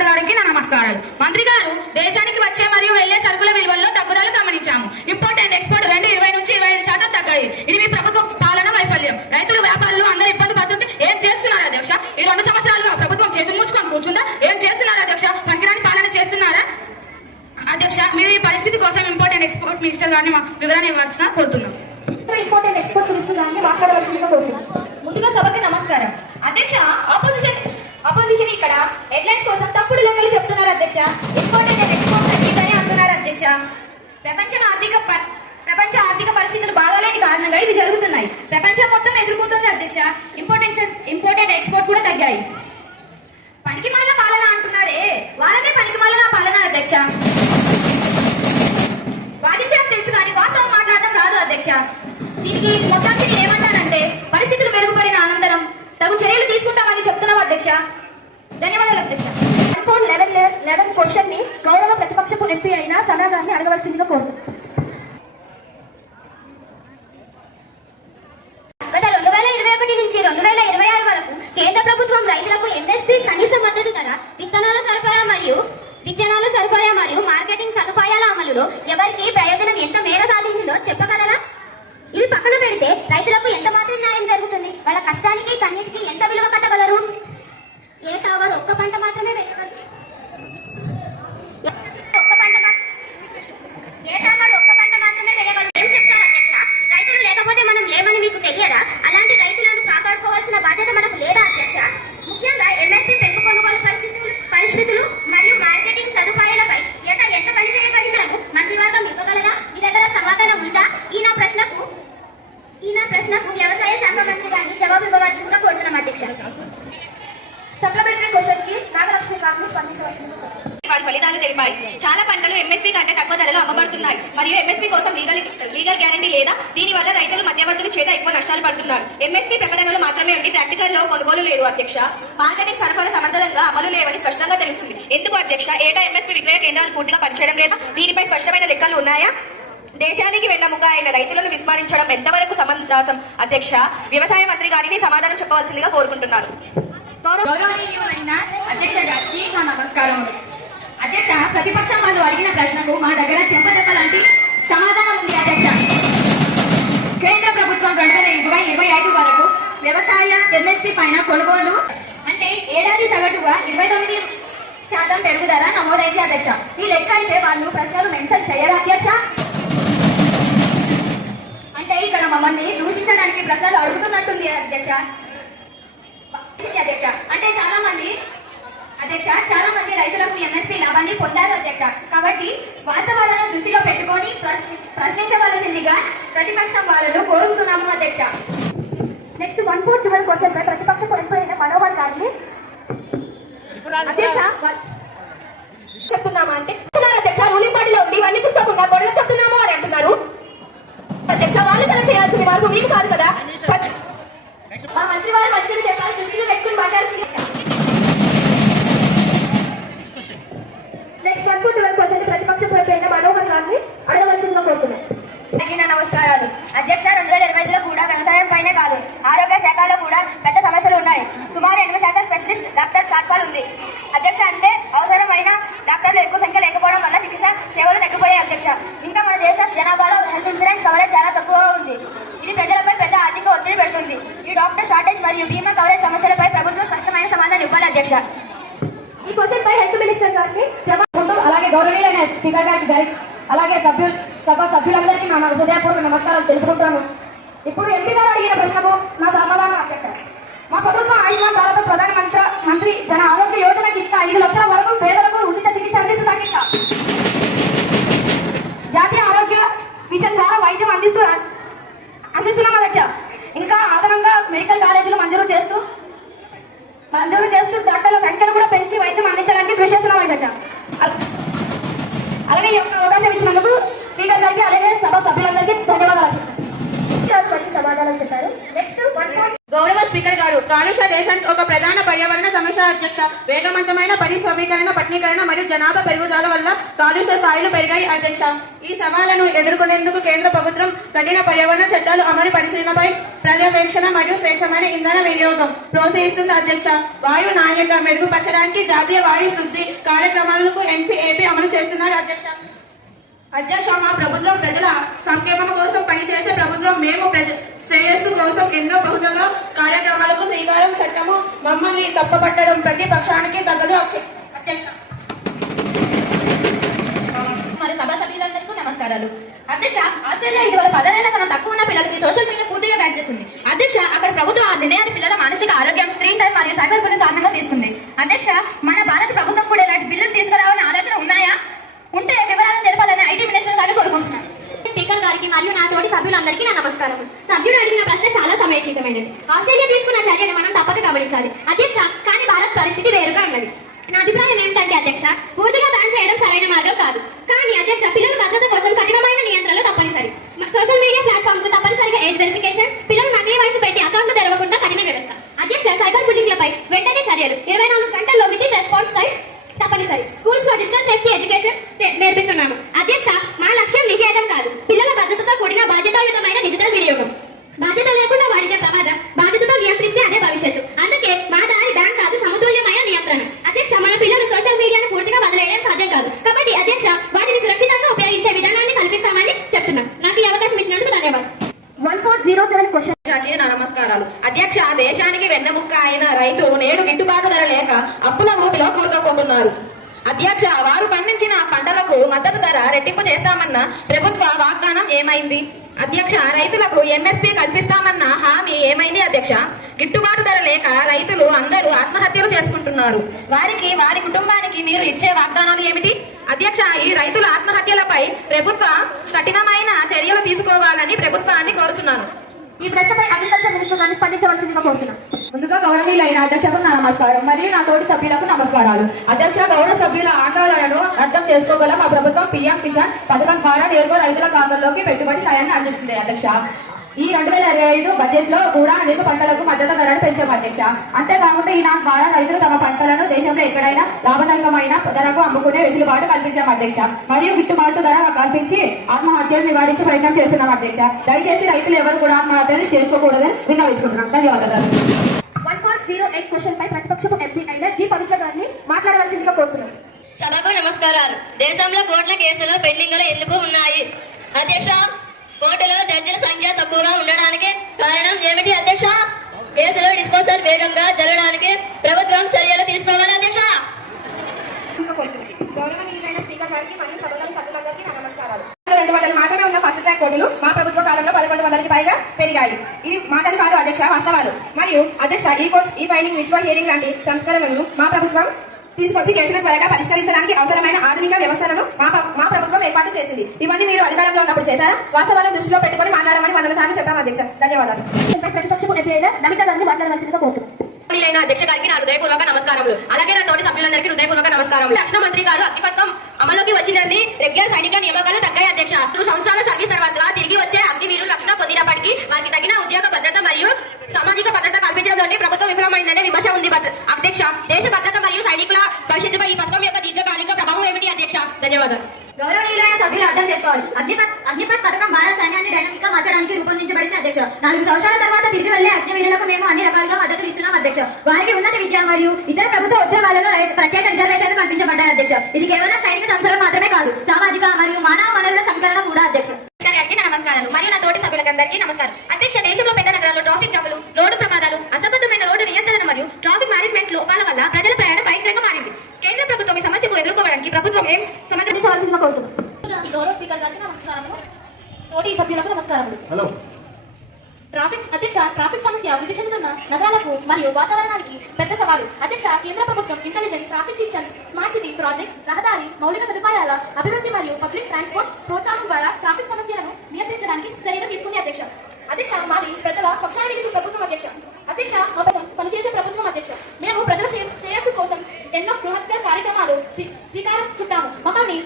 Speaker గారికి నా నమస్కారాలు. మంత్రి గారు, దేశానికి వచ్చే మరియు వెళ్లే సరుకుల విలువల్లో తగ్గుదల గమనించాము. ఇంపోర్ట్ అండ్ ఎక్స్పోర్ట్ 20 నుంచి 25% తగ్గాయి. ఇది మీ ప్రభుత్వ పాలన వైఫల్యం. రైతులు, వ్యాపారులు అందరూ ఇబ్బంది పడుతుంటే ఏం చేస్తున్నారు అధ్యక్ష? ఈ 2 సంవత్సరాలుగా ప్రభుత్వం చేతులు ముడుచుకొని కూర్చుందా? ఏం చేస్తున్నారు అధ్యక్ష? పనికిరాని పాలన చేస్తున్నారా అధ్యక్ష? మీరు ఈ పరిస్థితి కోసం ఇంపోర్ట్ అండ్ ఎక్స్పోర్ట్ మినిస్టర్ గారిని వివరణ ఇవ్వాల్సిన కోరుతున్నాం. ఇంపోర్ట్ అండ్ ఎక్స్పోర్ట్ మినిస్టర్ గారిని మాట్లాడవలసిందిగా కోరుతున్నాం. ముందుగా సభకి నమస్కారం. అధ్యక్ష, అపోజిషన్ ఇక్కడ హెడ్లైన్స్ కోసం తప్పుడు లెక్కలు చెప్తున్నారు అధ్యక్ష. ఇంపోర్ట్ అండ్ ఎక్స్పోర్ట్ తగ్గిందని అంటున్నారు అధ్యక్ష. ప్రపంచ ఆర్థిక పరిస్థితులు బాగాలేని కారణంగా ఇవి జరుగుతున్నాయి. ప్రపంచం మొత్తం ఎదుర్కొంటుంది అధ్యక్ష. ఇంపోర్ట్ అండ్ ఎక్స్పోర్ట్ కూడా తగ్గాయి. పనికిమాలిన పాలన అంటున్నారే, వాళ్ళకే పనికిమాలిన పాలన అధ్యక్ష. వాదించడం తెలుసు కానీ వాస్తవం మాట్లాడడం రాదు అధ్యక్ష. దీనికి మొత్తానికి నేను ఏమంటానంటే, పరిస్థితులు మెరుగుపడిన అనంతరం తగు చర్యలు తీసుకుంటామని చెప్తున్నాం అధ్యక్ష. ధన్యవాదాలు అధ్యక్ష. 11 క్వశ్చన్ ని గౌరవ ప్రతిపక్షపు ఎంపీ అయిన సనా గారిని అడగవలసిందిగా కోరుతున్నాం. గత 2021 నుంచి 2026 వరకు కేంద్ర ప్రభుత్వం రైతులకు ఎంఎస్పీ కనీస మద్దతు ధర, విత్తనాల సరఫరా మరియు మార్కెటింగ్ సదుపాయాల అమలులో ఎవరికి ప్రయోజనం ఎంత మేర సాధించిందో చెప్పగలరా? ఇవి పక్కన పెడితే రైతులకు ఎంత మాత్రం న్యాయం జరుగుతుంది? వాళ్ళ కష్టానికి కన్నీటికి ఎంత విలువ కట్టగలరు? ఏ కావాలి ఒక్క పంట మాత్రమే వేయగలరు. ఏం చెప్తారు అధ్యక్ష? రైతులు లేకపోతే మనం లేమని మీకు తెలియదా? అలాంటి రైతులను కాపాడుకోవాల్సిన బాధ్యత మనకు లేదా అధ్యక్ష? ముఖ్యంగా ఎంఎస్పీ పెంపు కొనుగోలు పరిస్థితులు మరియు మార్కెటింగ్ సదుపాయాలపై ఏటా ఎంత పని చేయబడిందను మంత్రివర్గం ఇవ్వగలరా? మీ దగ్గర సమాధానం ఉందా? ఈ నా ప్రశ్నకు వ్యవసాయ శాఖ మంత్రి గారిని జవాబు ఇవ్వవలసిందిగా కోరుతున్నాం అధ్యక్ష. సప్లిమెంటరీ క్వశ్చన్ కి నాగలక్ష్మి గారిని స్పందించవలసిందిగా వారి ఫలితాలు తెలిపాయి. చాలా పంటలు ఎంఎస్పీ కంటే తక్కువ ధరలో అమ్మబడుతున్నాయి మరియు ఎంఎస్పీ కోసం లీగల్ గ్యారంటీ లేదా. దీనివల్ల రైతులు మధ్యవర్తుల చేత ఎక్కువ నష్టాలు పడుతున్నారు. ఎంఎస్పీ ప్రకటనలు మాత్రమే ఉండి ప్రాక్టికల్ లో కొనుగోలు లేదు అధ్యక్ష. మార్కెటింగ్ సరఫరా సమర్థంగా అమలు లేవని స్పష్టంగా తెలుస్తుంది. ఎందుకు అధ్యక్ష? ఏటా ఎంఎస్పీ విక్రయ కేంద్రాలు పూర్తిగా పనిచేయడం లేదా? దీనిపై స్పష్టమైన లెక్కలు ఉన్నాయా? దేశానికి వెన్నముక అయిన రైతులను విస్మరించడం ఎంతవరకు సమంజసం అధ్యక్ష? వ్యవసాయ మంత్రి గారిని సమాధానం చెప్పవలసిందిగా కోరుకుంటున్నాను. గౌరవనీయులైన అధ్యక్ష గారికి నా నమస్కారం. అధ్యక్ష, ప్రతిపక్షం వాళ్ళు అడిగిన ప్రశ్నకు మా దగ్గర చెంపదెబ్బ లాంటి సమాధానం ఉంది అధ్యక్ష. కేంద్ర ప్రభుత్వం 2025 వరకు వ్యవసాయ ఎంఎస్పీ పైన కొనుగోలు అంటే ఏడాది సగటుగా 29% పెరుగుదల నమోదైంది అధ్యక్ష. ఈ లెక్క అయితే వాళ్ళు ప్రశ్నలు మెన్షన్ చేయరా అధ్యక్ష? అంటే ఇక్కడ మమ్మల్ని దూషించడానికి ప్రశ్నలు అడుగుతున్నట్టుంది అధ్యక్ష. అంటే చాలా మంది రైతులకు ఎంఎస్పీ లాభాన్ని పొందారు అధ్యక్ష. కాబట్టి వాస్తవాలను దృష్టిలో పెట్టుకొని ప్రశ్నించవలసిందిగా ప్రతిపక్షం వాళ్ళను కోరుతున్నాము అధ్యక్ష. నెక్స్ట్ 1412 క్వశ్చన్ పై ప్రతిపక్షపు ఎంపీ అయిన మనోహర్ గారిని అధ్యక్ష చెప్తున్నామా అంటే అధ్యక్ష, రూలింగ్ పార్టీలో ఉండి ఇవన్నీ చూసుకోకుండా గొడవలు చెప్తున్నాము అని అంటున్నారు అధ్యక్ష. వాళ్ళు కదా చేయాల్సింది, మార్పు మీకు కాదు కదా. మా మంత్రి వారు మంచిగా చెప్పాలి, దృష్టిలో పెట్టుకుని మాట్లాడాల్సింది. నెక్స్ట్ 1412 క్వశ్చన్ ప్రతిపక్షపు ఎంపీ అయిన మనోహర్ గారిని అడగవలసిందిగా కోరుతున్నాం. నమస్కారాలు అధ్యక్ష. 2025లో కూడా వ్యవసాయం పైనే కాదు, ఆరోగ్య శాఖలో కూడా పెద్ద సమస్యలు ఉన్నాయి. సుమారు 8% స్పెషలిస్ట్ డాక్టర్ షార్ట్ఫాల్ ఉంది అధ్యక్ష. అంటే అవసరమైన డాక్టర్లు ఎక్కువ సంఖ్య లేకపోవడం వల్ల చికిత్స సేవలు తగ్గిపోయాయి అధ్యక్ష. ఇంకా మన దేశ జనాభాలో హెల్త్ ఇన్సూరెన్స్ కవరేజ్ చాలా తక్కువగా ఉంది. ఇది ప్రజలపై పెద్ద ఆర్థిక ఒత్తిడి పెడుతుంది. ఈ డాక్టర్ షార్టేజ్ మరియు బీమా కవరేజ్ సమస్యలపై ప్రభుత్వం స్పష్టమైన సమాధానం ఇవ్వాలి అధ్యక్ష. ఈ క్వశ్చన్ పై హెల్త్ మినిస్టర్ గారిని జవాబు. అలాగే గౌరవనీయులైన స్పీకర్ గారికి అలాగే సభ సభ్యులందరికీ నా హృదయపూర్వక నమస్కారాలు తెలుపుకుంటాను. ఇప్పుడు ఎంపీ గారు అడిగిన ప్రశ్నకు నా సమాధానం అధ్యక్ష. మా ప్రభుత్వం ఆయుష్మాన్ భారత ప్రధాన మంత్రి జన ఆరోగ్య యోజన కింద 5 లక్షల వరకు పేదలకు ఉచిత చికిత్స అందిస్తుంది అధ్యక్ష. జాతీయ ఆరోగ్య మిషన్ ద్వారా వైద్యం అందిస్తున్నాం అధ్యక్ష. ఇంకా అదనంగా మెడికల్ కాలేజీలు మంజూరు చేస్తూ డాక్టర్ల సంఖ్యను కూడా పెంచి వైద్యం అందించడానికి కృషి చేస్తున్నాం అధ్యక్ష. అలాగే ఈ అవకాశం ఇచ్చినందుకు స్పీకర్ గారికి అలాగే సభ సభ్యులందరికీ ధన్యవాదాలు. సమాధానం చెప్పారు. నెక్స్ట్ గౌరవ స్పీకర్ గారు, కాలుష్య దేశానికి ఒక ప్రధాన పర్యావరణ సమస్య అధ్యక్ష. వేగవంతమైన పరిశ్రమీకరణ, పట్టణీకరణ మరియు జనాభా పెరుగుదల వల్ల కాలుష్య స్థాయిలు పెరిగాయి అధ్యక్ష. ఈ సవాళ్లను ఎదుర్కొనేందుకు కేంద్ర ప్రభుత్వం కఠిన పర్యావరణ చట్టాలు అమలు పరిశీలనపై పర్యవేక్షణ మరియు స్వేచ్ఛమైన ఇంధన వినియోగం ప్రోత్సహిస్తుంది అధ్యక్ష. వాయు నాణ్యత మెరుగుపరచడానికి జాతీయ వాయు శుద్ధి కార్యక్రమాలకు NCAP అమలు చేస్తున్నారు అధ్యక్ష. అధ్యక్ష, మా ప్రభుత్వం ప్రజల సంక్షేమం కోసం పనిచేసే ప్రభుత్వం. మేము శ్రేయస్సు కోసం ఎన్నో బహుళ కార్యక్రమాలకు శ్రీకారం చట్టము మమ్మల్ని తప్పపట్టడం ప్రతిపక్షానికి తగదు అధ్యక్ష. మరి సభా సభ్యులందరికీ నమస్కారాలు. అధ్యక్ష, ఆస్ట్రేలియా ఇటీవల 10 ఏళ్ల కన్నా తక్కువ ఉన్న పిల్లలకి సోషల్ మీడియా పూర్తిగా బ్యాన్ చేస్తుంది. అధ్యక్ష, అక్కడ ప్రభుత్వం ఆ నిర్ణయాన్ని పిల్లల మానసిక ఆరోగ్యం, స్క్రీన్ టైం మరియు సైబర్ బుల్లింగ్ కారణంగా తీసుకుంది. అధ్యక్ష, మన భారత ప్రభుత్వం కూడా ఇలాంటి బిల్లులు తీసుకురావాలని ఆలోచన ఉన్నాయా? ఉంటే వివరాలను తెలపాలని IT మినిస్టర్ గారిని కోరుకుంటున్నాను. స్పీకర్ గారికి మరియు నా తోటి సభ్యులందరికీ నా నమస్కారం. సభ్యుడు అడిగిన ప్రశ్న చాలా సమయోచితమైనది. ఆస్ట్రేలియా తీసుకున్న చర్యను మనం తప్పక గమనించాలి అధ్యక్ష. కానీ భారత్ పరిస్థితి వేరుగా ఉన్నది. నా అభిప్రాయం ఏమిటంటే అధ్యక్ష, పూర్తిగా బ్యాన్ చేయడం సరైన మార్గం కాదు. కానీ అధ్యక్ష, పిల్లల భద్రత కోసం కఠినమైన నియంత్రణలు తప్పనిసరి. సోషల్ మీడియా ప్లాట్ఫామ్ కు తప్పనిసరిగా ఏజ్ వెరిఫికేషన్, పిల్లలు నకిలీ వయసు పెట్టి అకౌంట్లు తెరవకుండా కఠిన వ్యవస్థ. అధ్యక్ష, సైబర్ బుల్లింగ్లపై వెంటనే చర్యలు 24 గంటల్లో విత్ రెస్పాన్స్ టైం తప్పనిసరి. స్కూల్స్ లో డిజిటల్ సేఫ్టీ ఎడ్యుకేషన్ నేర్పిస్తున్నాము. అధ్యక్ష, మా లక్ష్యం నిషేధం కాదు, పిల్లల భద్రతతో కూడిన బాధ్యతాయుతమైన డిజిటల్ వినియోగం. బాధ్యత లేకుండా వాడితే ప్రమాదం, బాధ్యతతో నియంత్రిస్తే అదే భవిష్యత్తు. అందుకే మా దారి బ్యాన్ కాదు, సమతుల్యమైన నియంత్రణ. అధ్యక్ష, మన పిల్లలు సోషల్ మీడియాను పూర్తిగా వదిలేయడం సాధ్యం కాదు. కాబట్టి అధ్యక్ష, వాటిని సురక్షితంగా ఉపయోగించే విధానాన్ని కల్పిస్తామని చెప్తున్నాం. నాకు ఈ అవకాశం ఇచ్చినందుకు ధన్యవాదాలు. 1407 క్వశ్చన్. నా నమస్కారాలు. అధ్యక్ష, దేశానికి వెన్నెముక్క అయిన రైతు నేడు గిట్టుబాటు ధర లేక అప్పుల ఊపిలో కూరుకుపోతున్నారు. అధ్యక్ష, వారు పండించిన పంటలకు మద్దతు ధర రెట్టింపు చేస్తామన్న ప్రభుత్వ వాగ్దానం ఏమైంది? అధ్యక్ష, రైతులకు MSP కల్పిస్తామన్న హామీ ఏమైంది? అధ్యక్ష, గిట్టుబాటు ధర లేక రైతులు అందరూ ఆత్మహత్యలు చేసుకుంటున్నారు. వారికి, వారి కుటుంబానికి మీరు ఇచ్చే వాగ్దానాలు ఏమిటి? అధ్యక్ష, ఈ రైతుల ఆత్మహత్యలపై ప్రభుత్వ కఠినమైన చర్యలు తీసుకోవాలని ప్రభుత్వాన్ని కోరుచున్నాను. ఈ ప్రశ్నపై అగ్రికల్చర్ మినిస్టర్ గారిని స్పందించవలసిందిగా కోరుతున్నాను. ముందుగా గౌరవనీయులైన అధ్యక్షకు నా నమస్కారం మరియు నా తోటి సభ్యులకు నమస్కారాలు. అధ్యక్ష, గౌరవ సభ్యుల ఆందోళనను అర్థం చేసుకోగల మా ప్రభుత్వం PM కిసాన్ పథకం ద్వారా నేరుగా రైతుల ఖాతాల్లోకి పెట్టుబడి సాయాన్ని అందిస్తుంది. అధ్యక్ష, ఈ 2025 బడ్జెట్ లో కూడా అనేక పంటలకు మద్దతు ధరను పెంచాము అధ్యక్ష. అంతేకాకుండా ఈ ద్వారా రైతులు తమ పంటలను దేశంలో ఎక్కడైనా లాభదాయకమైన ధరకు అమ్ముకునే వెసులుబాటు కల్పించాము అధ్యక్ష. మరియు గిట్టుబాటు ధర కల్పించి ఆత్మహత్యలు నివారించే ప్రయత్నం చేస్తున్నాం అధ్యక్ష. దయచేసి రైతులు ఎవరు కూడా ఆత్మహత్యలు చేసుకోకూడదని విన్నవించుకుంటున్నాం. ధన్యవాదాలు. 1408 క్వశ్చన్ పై ప్రతిపక్షపు MP అయిన G. పవిత్ర గారిని మాట్లాడవలసిందిగా కోరుతున్నాను. సభకు నమస్కారాలు. దేశంలో కోర్టుల కేసులు పెండింగ్లు ఎందుకు ఉన్నాయి? అధ్యక్ష, కోర్టులో జడ్జిల సంఖ్య తక్కువగా ఉండడానికి కారణం ఏమిటి? అధ్యక్ష, కేసులు డిస్పోజల్ వేగంగా జరగడానికి ప్రభుత్వం చర్యలు తీసుకోవాలి. అధ్యక్ష, గౌరవనీయులైన స్పీకర్ గారికి మరియు సభలోని సభ్యులందరికీ నా నమస్కారాలు. 200 మాత్రమే ఉన్న ఫస్ట్ ట్రాక్ కోర్టులు మా ప్రభుత్వ కాలంలో 1100కి పైగా పెరిగాయి. ఇది మాటలు కాదు అధ్యక్ష, వాస్తవాలు. మరియు అధ్యక్ష, ఈ కోర్ట్స్, ఈ ఫైలింగ్, విజువల్ హియరింగ్ లాంటి సంస్కరణలను మా ప్రభుత్వం తీసుకొచ్చి కేసులు త్వరగా పరిష్కరించడానికి అవసరమైన ఆధునిక వ్యవస్థలను మా ప్రభుత్వం ఏర్పాటు చేసింది. ఇవన్నీ మీరు అధికారంలో ఉన్నప్పుడు చేశారా? వాస్తవాలను దృష్టిలో పెట్టుకుని మాట్లాడమని 100 సార్లు చెప్పాము అధ్యక్ష. ధన్యవాదాలు. ప్రతిపక్షపు MP అయిన నమిత గారిని మాట్లాడవలసిందిగా కోరుతున్నాను. అధ్యక్ష గారికి నా హృదయపూర్వక నమస్కారములు. అలాగే నా తోటి సభ్యులందరికీ హృదయపూర్వక నమస్కారములు. రక్షణ మంత్రి గారు అగ్నిపథకం అమలులోకి వచ్చినన్ని రెగ్యులర్ సైనిక నియామకాలు తగ్గాయి అధ్యక్ష. 2 సంవత్సరాల సర్వీస్ తర్వాత తిరిగి వచ్చే అగ్నివీరులు రక్షణ పొందినప్పటికీ వారికి తగిన ఉద్యోగ భద్రత మరియు సామాజిక భద్రత కల్పించడంలోనే ప్రభుత్వం విఫలమైందనే విమర్శ ఉంది అధ్యక్ష. దేశ భద్రత మరియు సైనికుల భవిష్యత్తుపై ఈ పథకం యొక్క దీర్ఘకాలిక ప్రభావం ఏమిటి అధ్యక్ష? ధన్యవాదాలు. గౌరవనీయులైన సభ్యులు అర్థం చేసుకోవాలి. అగ్నిపథ్ పథకం భారత సైన్యాన్ని డైనమిక్ గా మార్చడానికి రూపొందించబడింది అధ్యక్ష. 4 సంవత్సరాల తర్వాత తిరిగి వెళ్లే అగ్నివీరులకు మేము అన్ని రకాలుగా మద్దతు ఇస్తున్నాం అధ్యక్ష. వారికి ఉన్నత విద్య మరియు ఇతర ప్రభుత్వ ఉద్యోగాలలో ప్రత్యేక రిజర్వేషన్లు కల్పించబడ్డాయి అధ్యక్ష. ఇది కేవలం సైనిక సంస్థలు మాత్రమే కాదు, సామాజిక మరియు మానవ వనరుల సంకలనం కూడా అధ్యక్ష. నమస్కారాలు మరియు నా తోటి సభ్యులందరికీ నమస్కారం. అధ్యక్ష, దేశంలో పెద్ద నగరాల్లో ట్రాఫిక్ జాములు, రోడ్డు ప్రమాదాలు, అసంబద్ధమైన రోడ్డు నియంత్రణ మరియు ట్రాఫిక్ మేనేజ్మెంట్ లోపాల వల్ల ప్రజల ప్రయాణం భయంకరంగా మారింది. కేంద్ర ప్రభుత్వం ఈ సమస్యకు ఎదుర్కోవడానికి ప్రభుత్వం ఏం సమగ్రవలసిందిగా కోరుతున్నాను. గౌరవ స్పీకర్ గారికి నమస్కారము. తోటి సభ్యులకు నమస్కారములు. ట్రాఫిక్ సమస్య వృద్ధి చెందుతున్న నగరాలకు మరియు వాతావరణానికి పెద్ద సవాలు. అధ్యక్ష, కేంద్ర ప్రభుత్వం intelligent traffic systems, smart city projects, రహదారి మౌలిక సదుపాయాల అభివృద్ధి మరియు పబ్లిక్ ట్రాన్స్పోర్ట్ ప్రోత్సాహం ద్వారా ట్రాఫిక్ సమస్యలను నియంత్రించడానికి చర్యలు తీసుకుంది అధ్యక్ష. మాది ప్రజల పక్షాన్ని నిలిచే ప్రభుత్వం అధ్యక్ష. మా కోసం పనిచేసే ప్రభుత్వం అధ్యక్ష. మేము ప్రజల శ్రేయస్సు కోసం ఎన్నో బృహత్త కార్యక్రమాలు శ్రీకారం చుట్టాము. మమ్మల్ని